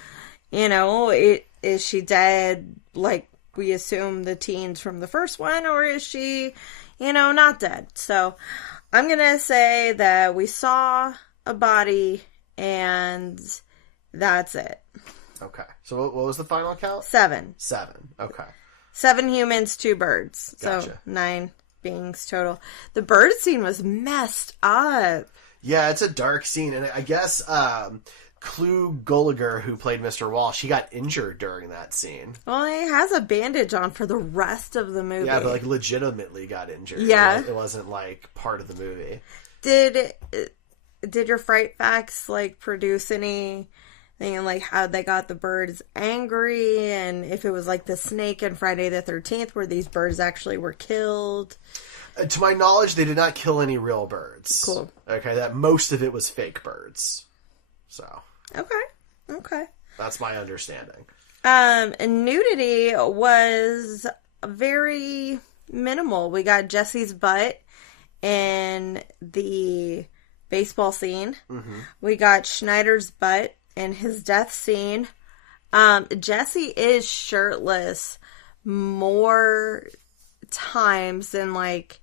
is she dead, like we assume the teens from the first one, or is she, not dead? So I'm going to say that we saw a body and that's it. Okay. So what was the final count? 7. 7. Okay. 7 humans, 2 birds. Gotcha. So 9 beings total. The bird scene was messed up. Yeah, it's a dark scene. And I guess, Clu Gulager, who played Mr. Walsh, he got injured during that scene. Well, he has a bandage on for the rest of the movie. Yeah, but like legitimately got injured. Yeah. It wasn't like part of the movie. Did your Fright Facts like produce anything like how they got the birds angry, and if it was like the snake in Friday the 13th where these birds actually were killed? To my knowledge, they did not kill any real birds. Cool. Okay, that most of it was fake birds. So. Okay. That's my understanding. And nudity was very minimal. We got Jesse's butt in the baseball scene. Mm-hmm. We got Schneider's butt in his death scene. Jesse is shirtless more times than like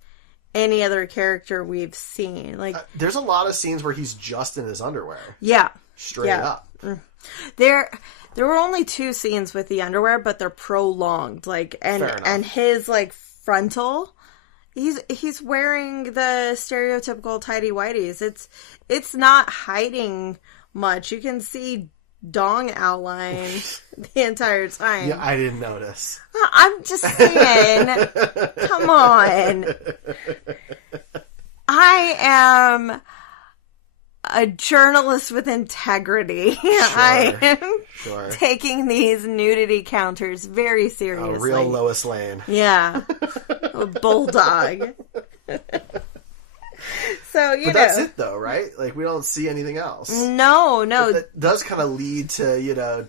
any other character we've seen. Like there's a lot of scenes where he's just in his underwear. Yeah. Straight up. There were only 2 scenes with the underwear, but they're prolonged. Like and his like frontal, he's wearing the stereotypical tidy whities. It's not hiding much. You can see dong outline the entire time. Yeah, I didn't notice. I'm just saying. Come on. I am a journalist with integrity. Sure, I am taking these nudity counters very seriously. A real Lois Lane. Yeah. A bulldog. So, but that's it though, right? Like, we don't see anything else. No. But that does kind of lead to,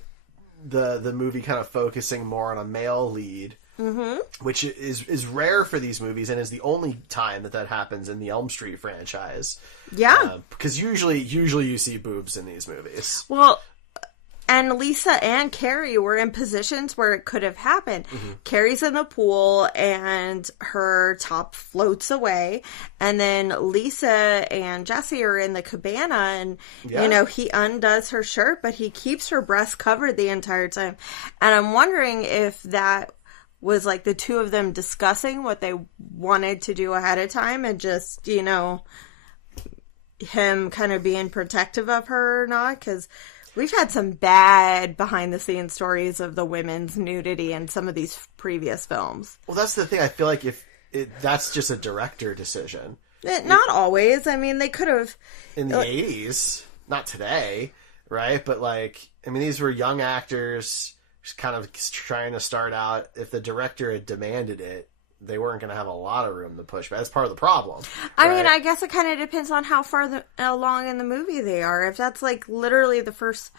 the movie kind of focusing more on a male lead. Mm-hmm. Which is rare for these movies, and is the only time that happens in the Elm Street franchise. Yeah, because usually you see boobs in these movies. Well, And Lisa and Carrie were in positions where it could have happened. Mm-hmm. Carrie's in the pool and her top floats away. And then Lisa and Jesse are in the cabana and, Yeah. you know, he undoes her shirt, but he keeps her breast covered the entire time. And I'm wondering if that was like the two of them discussing what they wanted to do ahead of time and just, you know, him kind of being protective of her or not, because we've had some bad behind-the-scenes stories of the women's nudity in some of these previous films. Well, that's the thing. I feel like that's just a director decision. Not always. I mean, they could have... In the 80s. Not today, right? But, like, I mean, these were young actors just kind of trying to start out. If the director had demanded it, they weren't going to have a lot of room to push. But that's part of the problem. I mean, I guess it kind of depends on how far along in the movie they are. If that's, like, literally the first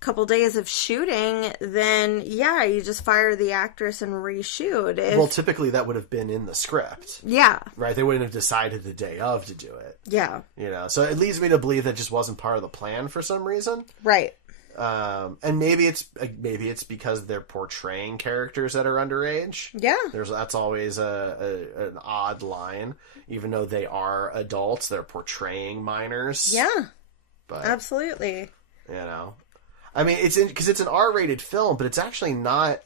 couple days of shooting, then, yeah, you just fire the actress and reshoot. Well, typically that would have been in the script. Yeah. Right? They wouldn't have decided the day of to do it. Yeah. You know, so it leads me to believe that just wasn't part of the plan for some reason. Right. And maybe it's because they're portraying characters that are underage. Yeah. That's always an odd line. Even though they are adults, they're portraying minors. Yeah. But, absolutely. You know, I mean, because it's an R-rated film, but it's actually not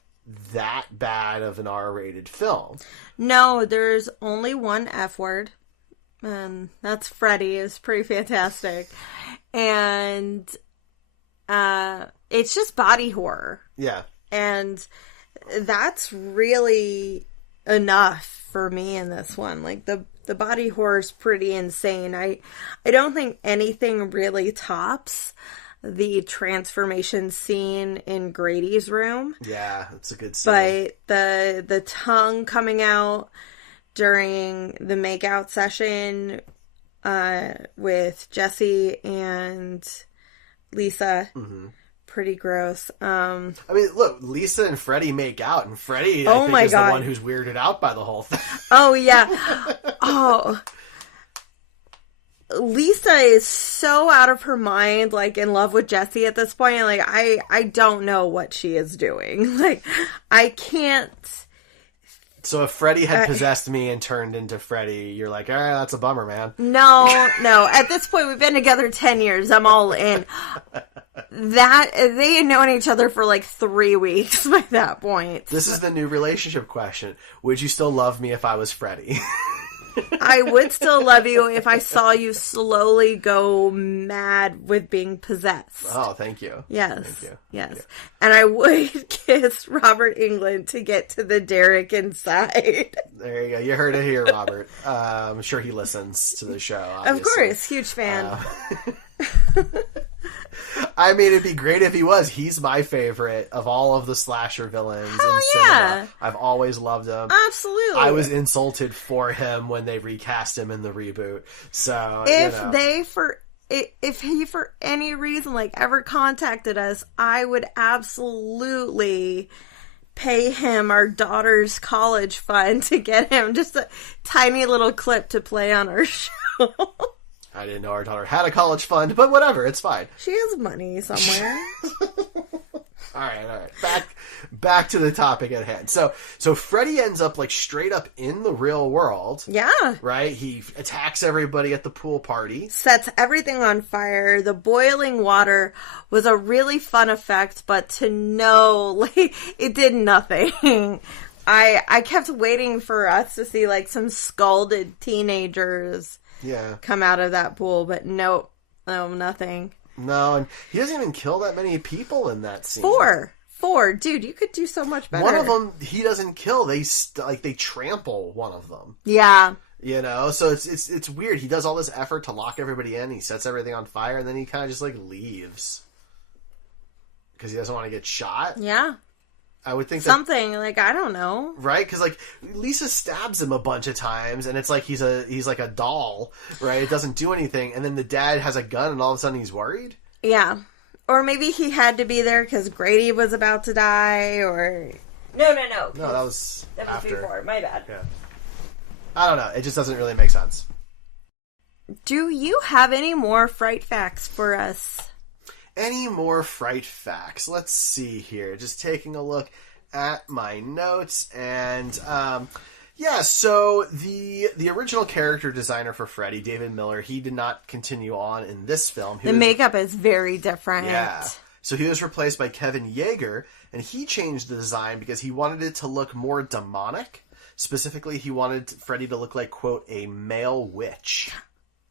that bad of an R-rated film. No, there's only one F word, and that's Freddy. It's pretty fantastic, and it's just body horror. Yeah, and that's really enough for me in this one. Like the body horror is pretty insane. I don't think anything really tops the transformation scene in Grady's room. Yeah, it's a good scene. But the tongue coming out during the makeout session with Jesse and Lisa, pretty gross. I mean, look, Lisa and Freddy make out, and Freddy, I think, is the one who's weirded out by the whole thing. Oh, yeah. Oh, Lisa is so out of her mind, like, in love with Jesse at this point. Like, I don't know what she is doing. Like, I can't... So if Freddy had possessed me and turned into Freddy, you're like, all right, that's a bummer, man. No. At this point, we've been together 10 years. I'm all in. They had known each other for like 3 weeks by that point. This is the new relationship question. Would you still love me if I was Freddy? I would still love you if I saw you slowly go mad with being possessed. Oh, thank you. Yes. Thank you. Yes. Thank you. And I would kiss Robert Englund to get to the Derreck inside. There you go. You heard it here, Robert. I'm sure he listens to the show, obviously. Of course. Huge fan. I mean, it'd be great if he was. He's my favorite of all of the slasher villains in cinema. Yeah. I've always loved him. Absolutely. I was insulted for him when they recast him in the reboot. So, if he for any reason like ever contacted us, I would absolutely pay him our daughter's college fund to get him just a tiny little clip to play on our show. I didn't know our daughter had a college fund, but whatever, it's fine. She has money somewhere. All right. Back to the topic at hand. So Freddy ends up like straight up in the real world. Yeah. Right? He attacks everybody at the pool party. Sets everything on fire. The boiling water was a really fun effect, but to know, like, it did nothing. I kept waiting for us to see like some scalded teenagers come out of that pool, but no, nothing. No, and he doesn't even kill that many people in that scene. Four. Dude, you could do so much better. One of them, he doesn't kill. They trample one of them. Yeah. You know, so it's weird. He does all this effort to lock everybody in. He sets everything on fire, and then he kind of just like leaves because he doesn't want to get shot. Yeah. I would think something like, I don't know, right? Because like Lisa stabs him a bunch of times, and it's like he's like a doll, right? It doesn't do anything, and then the dad has a gun, and all of a sudden he's worried. Yeah, or maybe he had to be there because Grady was about to die, or no. No, that was after. Before. My bad. Yeah. I don't know. It just doesn't really make sense. Do you have any more Fright Facts for us? any more Fright Facts? Let's see here. Just taking a look at my notes. And, so the original character designer for Freddy, David Miller, he did not continue on in this film. The makeup is very different. Yeah. So he was replaced by Kevin Yeager, and he changed the design because he wanted it to look more demonic. Specifically, he wanted Freddy to look like, quote, a male witch.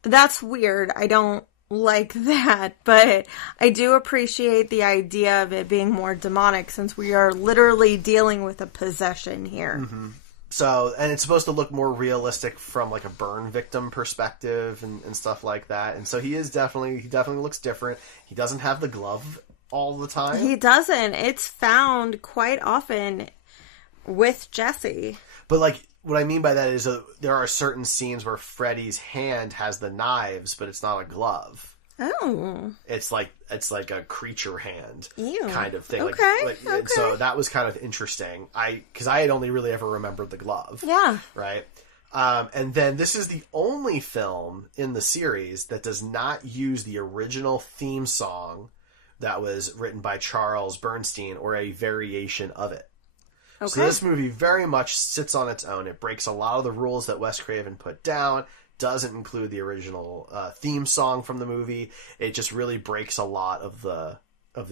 That's weird. I don't like that, but I do appreciate the idea of it being more demonic since we are literally dealing with a possession here. Mm-hmm. So, and it's supposed to look more realistic from like a burn victim perspective and stuff like that. And so he definitely looks different. He doesn't have the glove all the time. He doesn't. It's found quite often with Jesse. But like, what I mean by that is there are certain scenes where Freddy's hand has the knives, but it's not a glove. Oh. It's like a creature hand. Ew. Kind of thing. Okay. Okay. So that was kind of interesting. Because I had only really ever remembered the glove. Yeah. Right? And then this is the only film in the series that does not use the original theme song that was written by Charles Bernstein or a variation of it. Okay. So this movie very much sits on its own. It breaks a lot of the rules that Wes Craven put down. Doesn't include the original theme song from the movie. It just really breaks a lot of the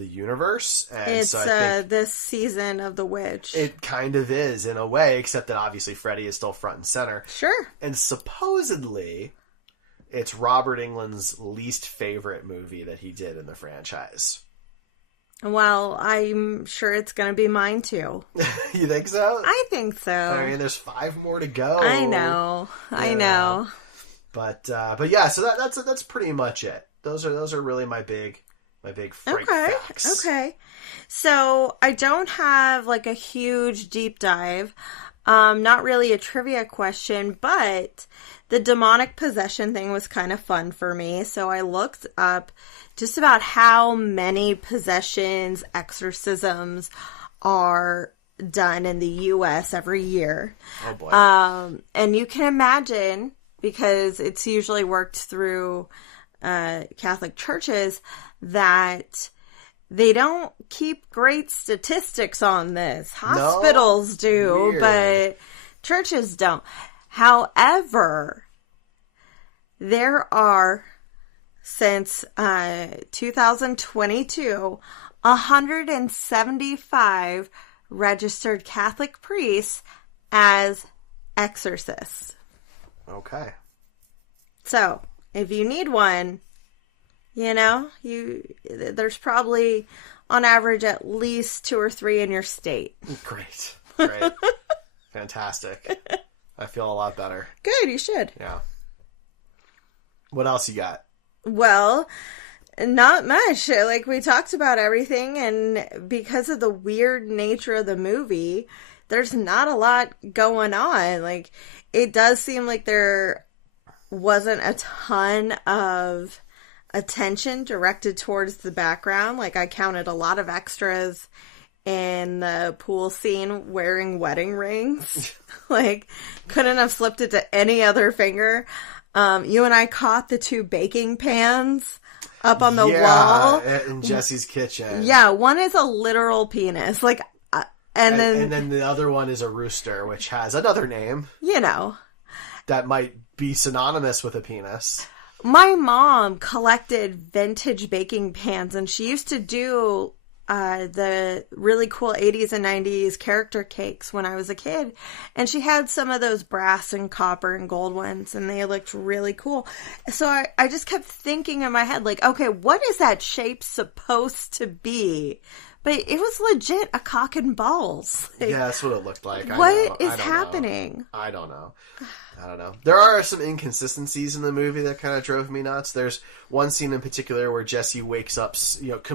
universe. And it's so I think this season of The Witch. It kind of is in a way, except that obviously Freddy is still front and center. Sure. And supposedly, it's Robert Englund's least favorite movie that he did in the franchise. Well, I'm sure it's going to be mine too. You think so? I think so. I mean, there's 5 more to go. I know. I know. But yeah, so that's pretty much it. Those are really my big Fright Facts. Okay. So I don't have like a huge deep dive. Not really a trivia question, but the demonic possession thing was kind of fun for me. So I looked up just about how many possessions, exorcisms are done in the U.S. every year. Oh, boy. And you can imagine, because it's usually worked through Catholic churches, that they don't keep great statistics on this. Hospitals do, Weird. But churches don't. However, there are, since 2022, 175 registered Catholic priests as exorcists. Okay. So, if you need one, there's probably, on average, at least 2 or 3 in your state. Great. Fantastic. I feel a lot better. Good, you should. Yeah. What else you got? Well, not much. Like, we talked about everything, and because of the weird nature of the movie, there's not a lot going on. Like, it does seem like there wasn't a ton of attention directed towards the background. Like, I counted a lot of extras in the pool scene wearing wedding rings. Like, couldn't have slipped it to any other finger. You and I caught the 2 baking pans up on the wall in Jesse's kitchen. Yeah, one is a literal penis. Like, and then the other one is a rooster, which has another name. That might be synonymous with a penis. My mom collected vintage baking pans, and she used to do the really cool 80s and 90s character cakes when I was a kid. And she had some of those brass and copper and gold ones, and they looked really cool. So I just kept thinking in my head, like, okay, what is that shape supposed to be? But it was legit a cock and balls. Like, yeah, that's what it looked like. What is happening? I don't know. There are some inconsistencies in the movie that kind of drove me nuts. There's one scene in particular where Jesse wakes up,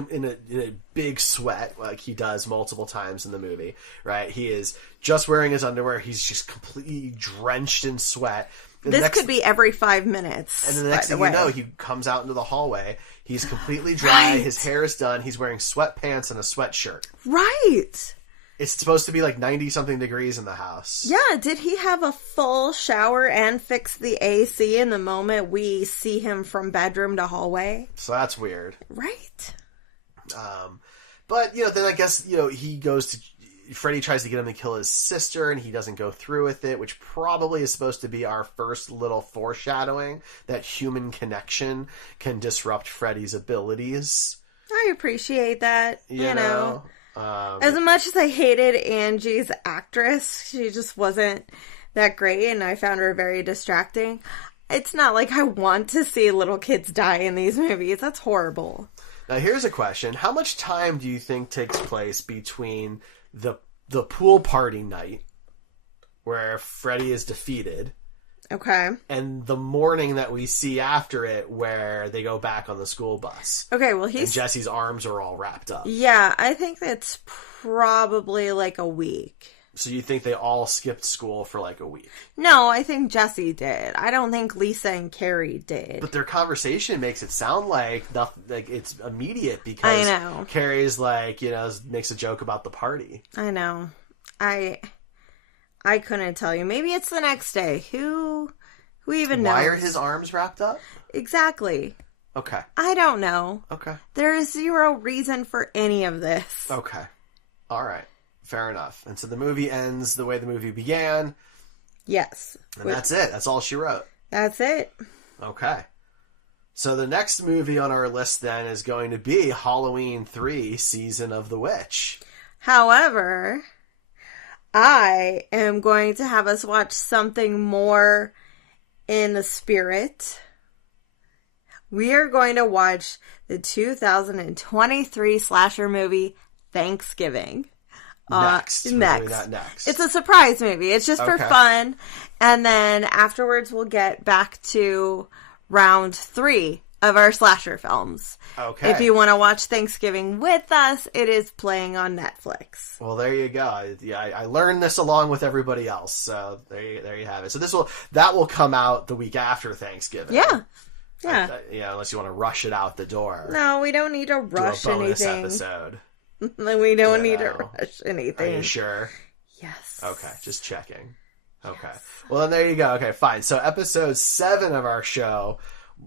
in a big sweat, like he does multiple times in the movie, right? He is just wearing his underwear. He's just completely drenched in sweat. This could be every 5 minutes. And then the next thing you know, he comes out into the hallway. He's completely dry. Right. His hair is done. He's wearing sweatpants and a sweatshirt. Right. It's supposed to be like 90-something degrees in the house. Yeah, did he have a full shower and fix the AC in the moment we see him from bedroom to hallway? So that's weird. Right. But, then I guess, he goes to... Freddy tries to get him to kill his sister, and he doesn't go through with it, which probably is supposed to be our first little foreshadowing that human connection can disrupt Freddy's abilities. I appreciate that, you know. As much as I hated Angie's actress, she just wasn't that great, and I found her very distracting. It's not like I want to see little kids die in these movies. That's horrible. Now, here's a question. How much time do you think takes place between the pool party night, where Freddy is defeated, okay, and the morning that we see after it, where they go back on the school bus? Okay, well, and Jesse's arms are all wrapped up. Yeah, I think that's probably like a week. So you think they all skipped school for like a week? No, I think Jesse did. I don't think Lisa and Carrie did. But their conversation makes it sound like it's immediate, because I know. Carrie's makes a joke about the party. I know. I couldn't tell you. Maybe it's the next day. Who even knows? Why are his arms wrapped up? Exactly. Okay. I don't know. Okay. There is zero reason for any of this. Okay. All right. Fair enough. And so the movie ends the way the movie began. Yes. And that's it. That's all she wrote. That's it. Okay. So the next movie on our list then is going to be Halloween 3, Season of the Witch. However, I am going to have us watch something more in the spirit. We are going to watch the 2023 slasher movie, Thanksgiving. Next. Next. It's a surprise movie. It's just for fun. And then afterwards we'll get back to round 3 of our slasher films. Okay. If you want to watch Thanksgiving with us, it is playing on Netflix. Well, there you go. I learned this along with everybody else. So there you have it. So that will come out the week after Thanksgiving. Yeah. Yeah. Unless you want to rush it out the door. No, we don't need to rush do a bonus anything. Episode. We don't need to rush anything. Are you sure? Yes. Okay, just checking. Okay. Yes. Well, then there you go. Okay, fine. So episode 7 of our show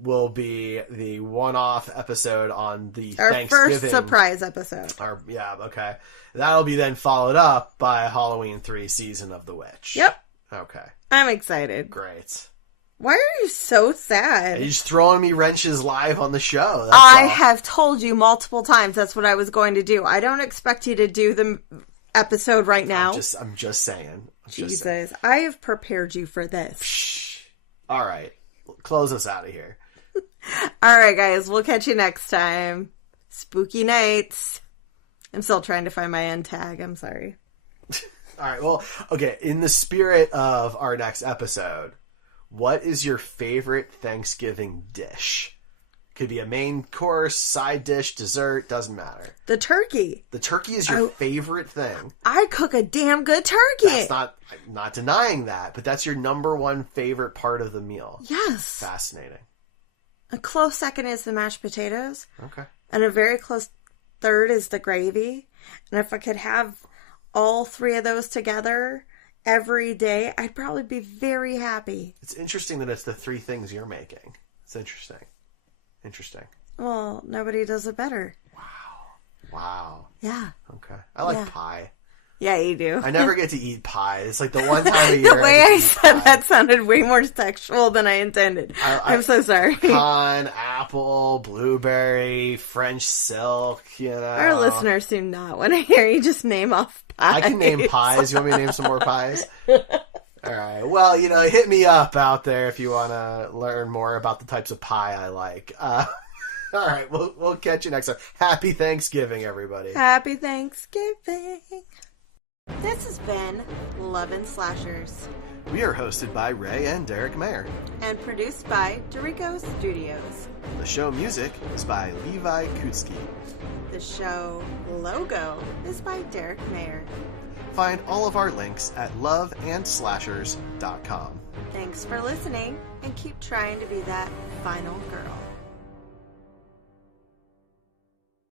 will be the one-off episode on the Thanksgiving. Our first surprise episode. Okay. That'll be then followed up by Halloween 3, Season of the Witch. Yep. Okay. I'm excited. Great. Why are you so sad? You're just throwing me wrenches live on the show. I have told you multiple times that's what I was going to do. I don't expect you to do the episode right now. I'm just saying. Jesus. I have prepared you for this. Shh. All right. Close us out of here. All right, guys. We'll catch you next time. Spooky nights. I'm still trying to find my end tag. I'm sorry. All right. Well, okay. In the spirit of our next episode, what is your favorite Thanksgiving dish? Could be a main course, side dish, dessert, doesn't matter. The turkey. The turkey is your favorite thing. I cook a damn good turkey. That's not denying that, but that's your number one favorite part of the meal. Yes. Fascinating. A close second is the mashed potatoes. Okay. And a very close third is the gravy. And if I could have all 3 of those together every day, I'd probably be very happy. It's interesting that it's the 3 things you're making. It's interesting. Well, nobody does it better. Wow. Yeah. Okay. I like pie. Yeah, you do. I never get to eat pie. It's like the one time a year. The way I said that sounded way more sexual than I intended. I'm so sorry. Pecan, apple, blueberry, French silk, Our listeners do not want to hear you just name off pies. I can name pies. You want me to name some more pies? All right. Well, hit me up out there if you want to learn more about the types of pie I like. All right. We'll catch you next time. Happy Thanksgiving, everybody. Happy Thanksgiving. This has been Lovin' Slashers. We are hosted by Rae and Derek Mayer. And produced by Derrico Studios. The show music is by Levi Kutsky. The show logo is by Derek Mayer. Find all of our links at loveandslashers.com. Thanks for listening, and keep trying to be that final girl.